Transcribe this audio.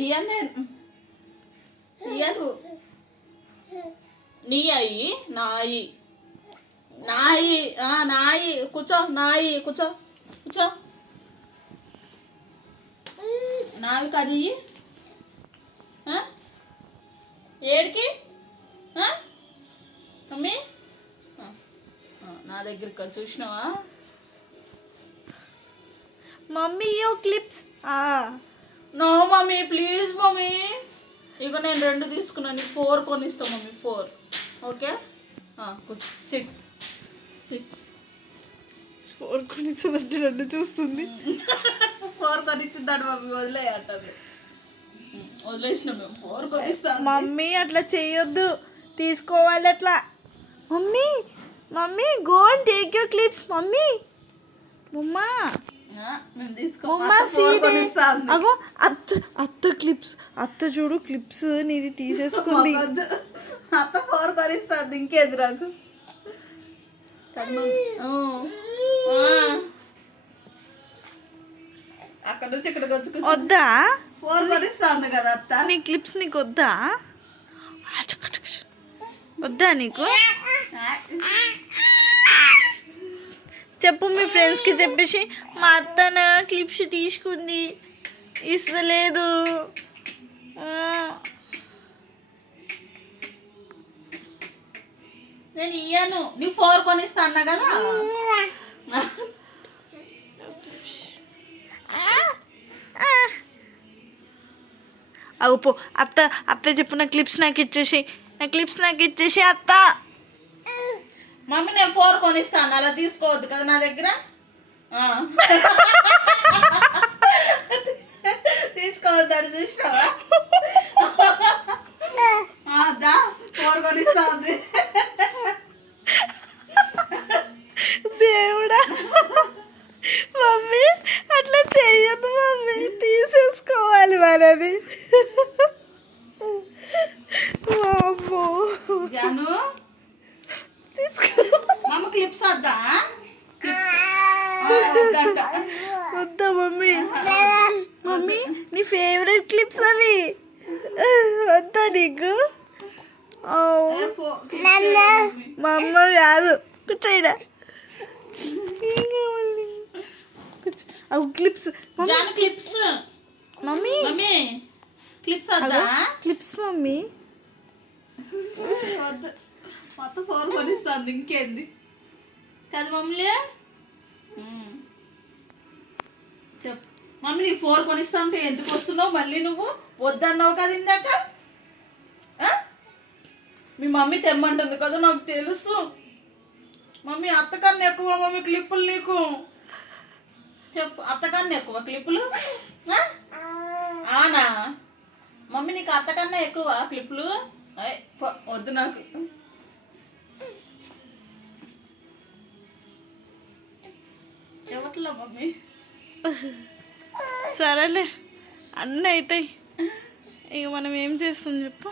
ఇయ్యను ఇయ్యను నీ అయ్యి నాయి నాయి నాయి కూర్చో నాయి కూర్చో కూర్చో నావి కది ఏడికి మమ్మీ నా దగ్గరికి చూసినావా మమ్మీ యో clips no mummy please mummy ఇక నేను 2 తీసుకున్నాను నీకు 4 కొనిస్తాను మమ్మీ 4 ఓకే కూర్చో సిట్ సిట్ 4 కొనిస్తుందంటే 2 చూస్తుంది 4 కొనిస్తుందాడు మమ్మీ వదిలే అంటది వదిలేసినాం మేము 4 కొనిస్తాం మమ్మీ అట్లా చేయొద్దు తీసుకోవాలి అట్లా mummy mummy go and take your clips mummy మమ్మా మమ్మా అగో అత్త క్లిప్స్ అత్త చూడు క్లిప్స్ నీది తీసేసుకుంది అత్త 4 కొనిస్తుంది ఇంకేది రాకు అక్కడ నుంచి ఇక్కడికి వచ్చి వద్దా 4 కొనిస్తుంది కదా అత్త నీ క్లిప్స్ నీకు వద్దా వద్దా నీకు చెప్పు మీ ఫ్రెండ్స్కి చెప్పేసి మా అత్తన క్లిప్స్ తీసుకుంది ఇస్తలేదు నేను ఇయ్యను నీ 4 కొనిస్తా అన్నా కదా పో అత్త అత్త చెప్పు నా క్లిప్స్ నాకు ఇచ్చేసి అత్త మమ్మీ నేను 4 కొనిస్తాను అలా తీసుకోవద్దు కదా నా దగ్గర తీసుకోవద్దు అని చూసినావా 4 కొనిస్తుంది దేవుడా మమ్మీ అట్లా చెయ్యదు మమ్మీ తీసేసుకోవాలి మనది జాను మమ్మ క్లిప్స్ వద్దా వద్దా మమ్మీ మమ్మీ నీ ఫేవరెట్ క్లిప్స్ అవి వద్దా నీకు మా అమ్మ కాదు కూర్చోయిడా అవి clips clips mummy mummy clips వద్దా క్లిప్స్ మమ్మీ వద్దు మొత్తం 4 కొనిస్తుంది ఇంకేంది కదా మమ్మీ చెప్పు మమ్మీ నీకు 4 కొనిస్తా అంటే ఎందుకు వస్తున్నావు మళ్ళీ నువ్వు వద్దన్నావు కదా ఇందాక మీ మమ్మీ తెమ్మంటుంది కదా నాకు తెలుసు మమ్మీ అత్తకన్నా ఎక్కువ మమ్మీ క్లిప్పులు నీకు చెప్పు అత్తకన్నా ఎక్కువ క్లిప్పులు అవునా మమ్మీ నీకు అత్తకన్నా ఎక్కువ క్లిప్పులు వద్దు నాకు చెప్పట్లా మమ్మీ సరేలే అన్నీ అవుతాయి ఇక మనం ఏం చేస్తాం చెప్పు